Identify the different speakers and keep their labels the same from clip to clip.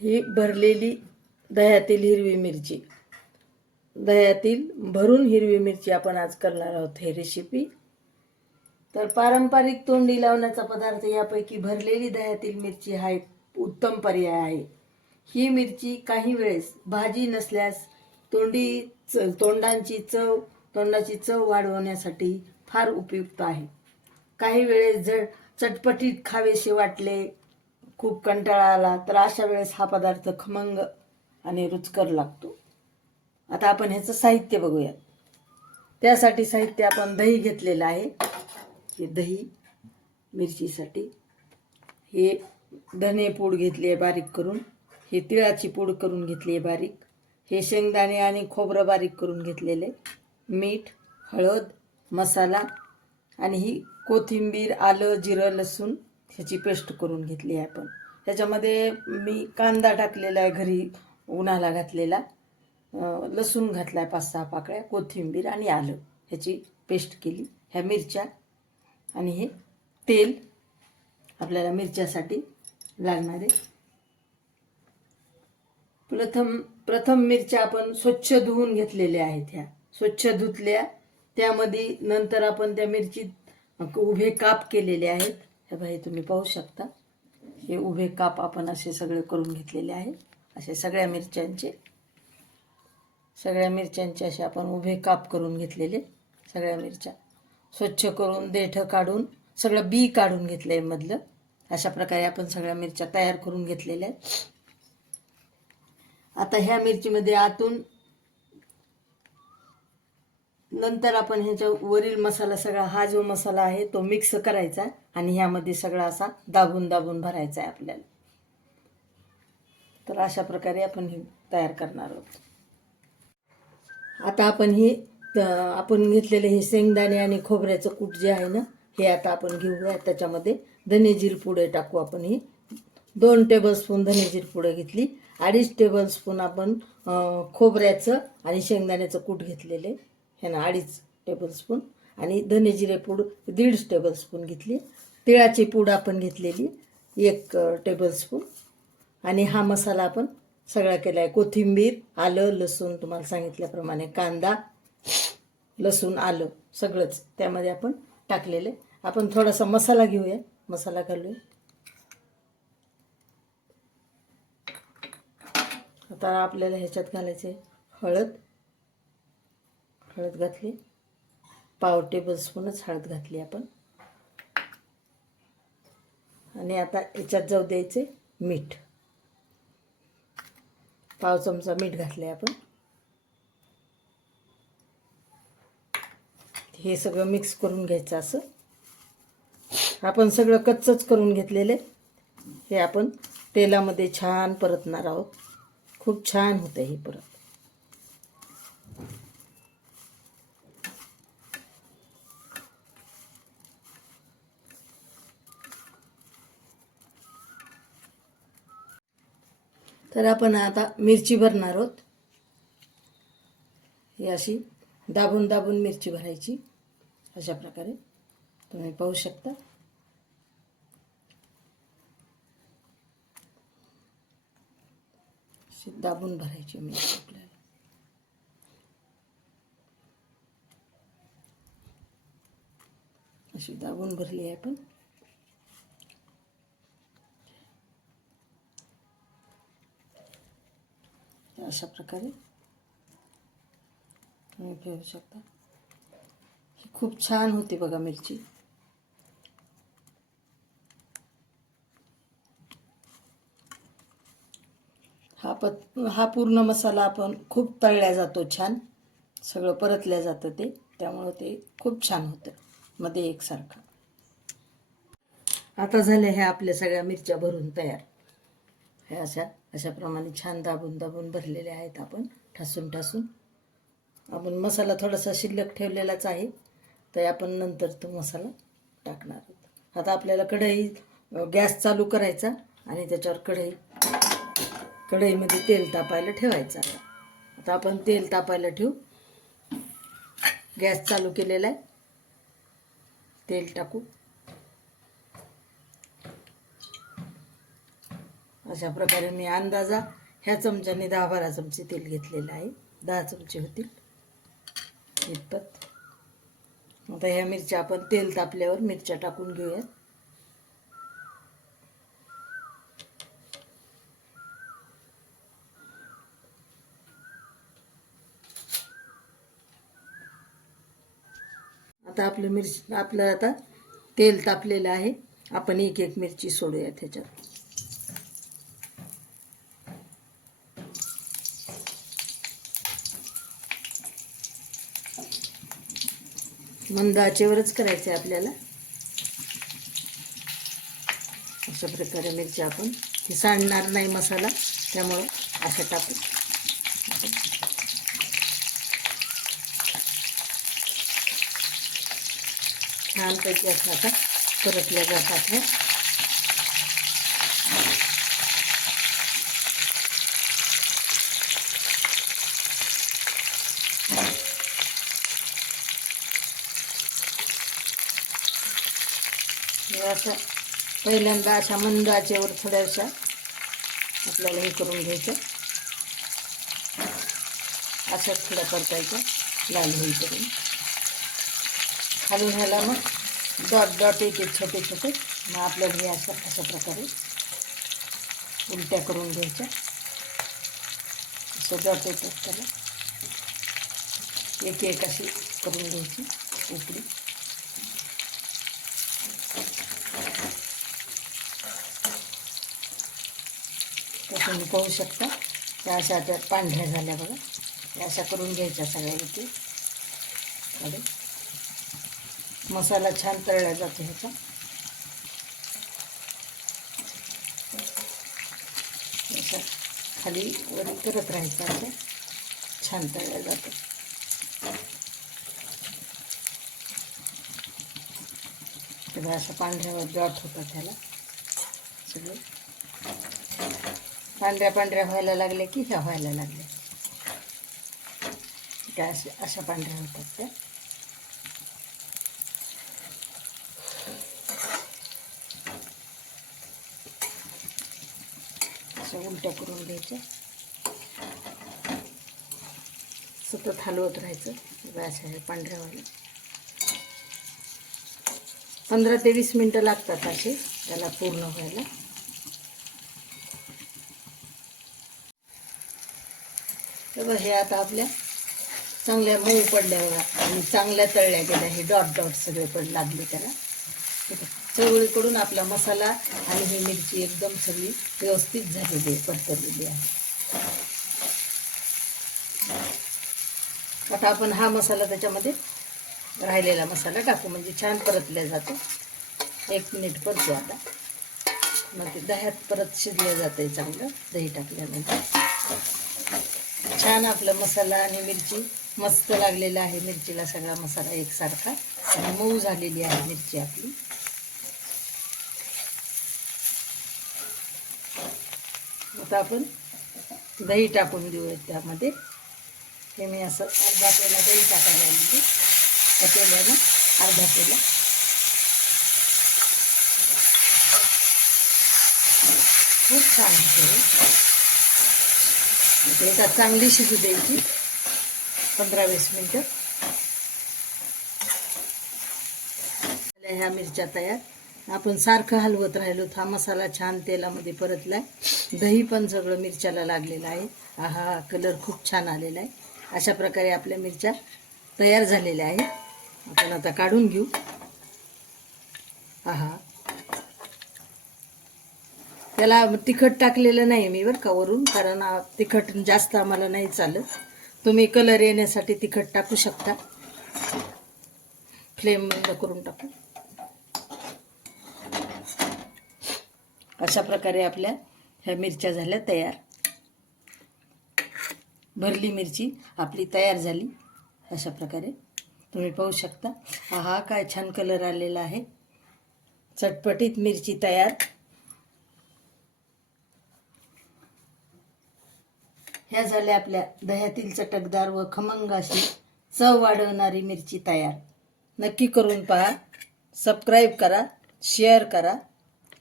Speaker 1: ही भरलेली दह्यातील हिरवी मिरची. दह्यातील भरून हिरवी मिरची आपण आज करणार आहोत हे रेसिपी तर पारंपरिक तोंडी लावण्याचा पदार्थ यापैकी भरलेली दह्यातील मिरची हा एक उत्तम पर्याय आहे. ही मिरची काही वेळेस भाजी नसल्यास तोंडी च तोंडांची चव तोंडाची चव वाढवण्यासाठी फार उपयुक्त आहे. काही वेळेस जर चटपटीत खावेसे वाटले खूप कंटाळा आला तर अशा वेळेस हा पदार्थ खमंग आणि रुचकर लागतो. आता आपण ह्याचं साहित्य बघूयात. त्यासाठी साहित्य आपण दही घेतलेलं आहे. हे दही मिरचीसाठी. हे धने पूड घेतली आहे बारीक करून. हे तिळाची पूड करून घेतली आहे बारीक. हे शेंगदाणे आणि खोबरं बारीक करून घेतलेले मीठ हळद मसाला आणि ही कोथिंबीर आलं जिरं लसूण ह्याची पेस्ट करून घेतली आहे आपण. ह्याच्यामध्ये मी कांदा टाकलेला आहे घरी उन्हाला घातलेला. लसूण घातला आहे पाच सहा पाकळ्या कोथिंबीर आणि आलं. ह्याची पेस्ट केली. ह्या मिरच्या आणि हे तेल आपल्याला मिरच्यासाठी लागणारे प्रथम प्रथम मिरच्या आपण स्वच्छ धुवून घेतलेल्या आहेत ह्या. स्वच्छ धुतल्या त्यामध्ये नंतर आपण त्या मिरचीत उभे काप केलेले आहेत. हे बाई तुम्ही पाहू शकता. हे उभे काप आपण असे सगळे करून घेतलेले आहे. असे सगळ्या मिरच्यांचे. सगळ्या मिरच्यांचे असे आपण उभे काप करून घेतलेले. सगळ्या मिरच्या. स्वच्छ करून देठं काढून सगळं बी काढून घेतलं आहे मधलं. अशा प्रकारे आपण सगळ्या मिरच्या तयार करून घेतलेल्या आहेत. आता ह्या मिरचीमध्ये आतून नंतर आपण ह्याच्या वरील मसाला सगळा हा जो मसाला आहे तो मिक्स करायचा आणि ह्यामध्ये सगळा असा दाबून दाबून भरायचा आहे आपल्याला. तर अशा प्रकारे आपण हे तयार करणार आहोत. आता आपण हे आपण घेतलेले हे शेंगदाणे आणि खोबऱ्याचं कूट जे आहे ना हे आता आपण घेऊया. त्याच्यामध्ये धनेजीर पुढे टाकू आपण ही. दोन टेबलस्पून धनेजीर पुढे घेतली. अडीच टेबलस्पून आपण खोबऱ्याचं आणि शेंगदाण्याचं कूट घेतलेले. ह्यानं अडीच टेबलस्पून आणि धने जिरे पूड दीड टेबलस्पून घेतली. तिळाची पूड आपण घेतलेली एक टेबलस्पून आणि हा मसाला आपण सगळा केला आहे कोथिंबीर आलं लसूण तुम्हाला सांगितल्याप्रमाणे कांदा लसूण आलं सगळंच त्यामध्ये आपण टाकलेलं आहे. आपण थोडासा मसाला घेऊया. मसाला घालूया. आता आपल्याला ह्याच्यात घालायचे हळद. हळद घातली. पाव टेबल स्पूनच हळद घातली आपण. आणि आता याच्यात जाऊ द्यायचे मीठ. पाव चमचा मीठ घातले आपण. हे सगळं मिक्स करून घ्यायचं असं. आपण सगळं कच्चच करून घेतलेले हे आपण तेलामध्ये छान परतणार आहोत. खूप छान होतं हे परत. तर आपण आता मिरची भरणार आहोत. ही अशी दाबून दाबून मिरची भरायची. अशा प्रकारे तुम्ही पाहू शकता. दाबून भरायची मिरची आपल्याला. अशी दाबून भरली आहे आपण. अशा प्रकारे तुम्ही घेऊ शकता. ही खूप छान होती बघा मिरची. हा पत हा पूर्ण मसाला आपण खूप तळल्या जातो छान. सगळं परतल्या जातं ते. त्यामुळं ते खूप छान होतं. मध्ये एकसारखं. आता झाल्या ह्या आपल्या सगळ्या मिरच्या भरून तयार. ह्या अशा अशाप्रमाणे छान दाबून दाबून भरलेले आहेत आपण. ठासून ठासून. आपण मसाला थोडासा शिल्लक ठेवलेलाच आहे. तर आपण नंतर तो मसाला टाकणार आहोत. आता आपल्याला कढई गॅस चालू करायचा आणि त्याच्यावर कढई कढईमध्ये तेल तापायला ठेवायचं आहे. आता आपण तेल तापायला ठेवू. गॅस चालू केलेला आहे. तेल टाकू. अशा प्रकारे मी अंदाजा ह्या चमच्याने दहा बारा चमचे तेल घेतलेलं आहे. दहा चमचे होतील. इतपत. आता ह्या मिरच्या आपण तेल तापल्यावर मिरच्या टाकून घेऊयात. आता आपलं मिरची आपलं आता तेल तापलेलं आहे. आपण एक एक मिरची सोडूया त्याच्यात मंद आचेवरच आहे आपल्याला. अशा प्रकारे मिरची आपण हे सांडणार नाही मसाला त्यामुळे अशा टाकू. छानपैकी असं आता परतल्या जातात अशा असं पहिल्यांदा अशा मंद आचेवर थोड्याशा आपल्याला हे करून घ्यायचं. अशाच थोड्या परतायच्या लाल होईपर्यंत खाली ह्याला मग डॉट डॉट येते छोटे छोटे मग आपल्याला हे असं अशा प्रकारे उलट्या करून घ्यायच्या. असं डॉट येतात त्याला एक एक अशी करून घ्यायची उकडी तुम्ही पाहू शकता. त्या अशा त्या पांढऱ्या झाल्या बघा. त्या अशा करून घ्यायच्या सगळ्या इथे कडे मसाला छान तळला जातो ह्याचा. असा खाली वर करत राहायचं असं. छान तळलं जातं. तेव्हा असं पांढऱ्यावर डॉट होतात त्याला सगळं. पांढऱ्या पांढऱ्या व्हायला लागल्या की ह्या व्हायला लागल्या त्या अशा अशा पांढऱ्या होतात त्या. अशा उलट्या करून घ्यायच्या सतत हलवत राहायचं. बघा अशा हे पांढऱ्या व्हायला. पंधरा ते वीस मिनटं लागतात असे. त्याला पूर्ण व्हायला. बघा हे आता आपल्या चांगल्या मऊ पडल्यावर आणि चांगल्या तळल्या गेल्या. हे डॉट डॉट सगळे पण लागले त्याला. चवळीकडून आपला मसाला आणि ही मिरची एकदम सगळी व्यवस्थित झालेली आहे परतलेली आहे. आता आपण हा मसाला त्याच्यामध्ये राहिलेला मसाला टाकू. म्हणजे छान परतल्या जातो. एक मिनिट परतो आता. मग ते दह्यात परत शिजलं जातं आहे चांगलं. दही टाकल्यानंतर. छान आपला मसाला आणि मिरची मस्त लागलेला आहे. मिरचीला सगळा मसाला एकसारखा. आणि मऊ झालेली आहे मिरची आपली. आता आपण दही टाकून देऊया त्यामध्ये. हे मी असं अर्धा पेला दही टाकायला लागली त्या पेल्यानं अर्धा पेला. खूप छान होते. म्हणजे आता एका चांगली शिजू द्यायची. पंधरा वीस मिनटं. ह्या मिरच्या तयार. आपण सारखं हलवत राहिलो हा मसाला छान तेलामध्ये परतलाय. दही पण सगळं मिरच्याला लागलेलं आहे. हा कलर खूप छान आलेला आहे. अशा प्रकारे आपल्या मिरच्या तयार झालेल्या आहेत. आपण आता काढून घेऊ. आहा. त्याला तिखट टाकलेलं नाही मी बरं का वरून कारण तिखट जास्त आम्हाला नाही चालत. तुम्ही कलर येण्यासाठी तिखट टाकू शकता. फ्लेम बंद करून टाकू. अशा प्रकारे आपल्या ह्या मिरच्या झाल्या तयार. भरली मिरची आपली तयार झाली. अशा प्रकारे तुम्ही पाहू शकता. हा काय छान कलर आलेला आहे. चटपटीत मिरची तयार. ह्या झाल्या आपल्या दह्यातील चटकदार व खमंग अशी चव वाढवणारी मिरची तयार. नक्की करून पहा. सबस्क्राईब करा शेअर करा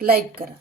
Speaker 1: लाईक करा.